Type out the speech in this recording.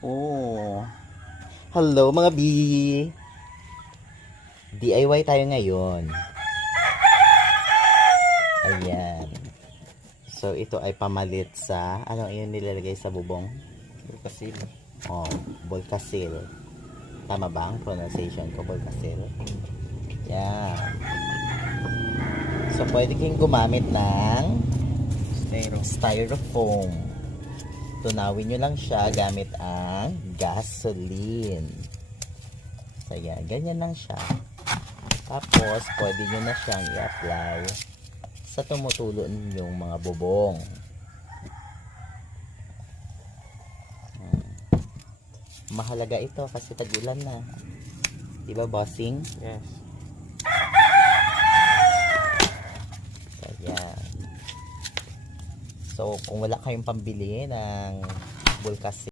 Oh. Hello mga B. DIY tayo ngayon. Ayan. So ito ay pamalit sa ano yun nilalagay sa bubong? Bulkasil. Oh, Volcasil. Tama ba ang pronunciation ko? Volcasil. Yan. So pwede kayong gumamit ng styrofoam. Tunawin nyo lang siya gamit ang gasoline. So yan, ganyan lang siya. Tapos pwede nyo na siyang i-apply sa tumutulo ninyong mga bubong. Mahalaga ito kasi tag-ulan na. Diba bossing? Yes. So yan. So kung wala kayong pambili ng Volcasil